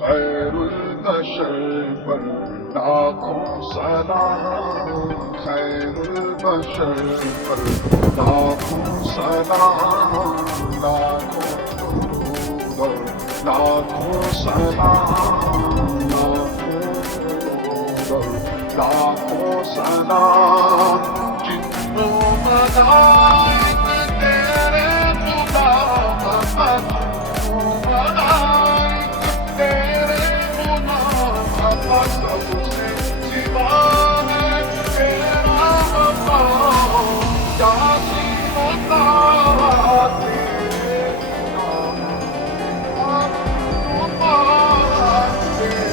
खैरुल बशर पर लाखों सलाम, खैरुल बशर पर लाखों सलाम, लाखों दुरूद और लाखों सलाम, लाखों दुरूद और लाखों सलाम। जिन्नो मलाइक तेरे गुलाम, मलाइक तेरे गुलाम, अल्लाह सबसे सिवा है तेरा मकाम। यासीन अता तेरे गुलाम, अल्लाह तेरे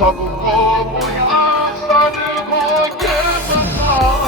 सब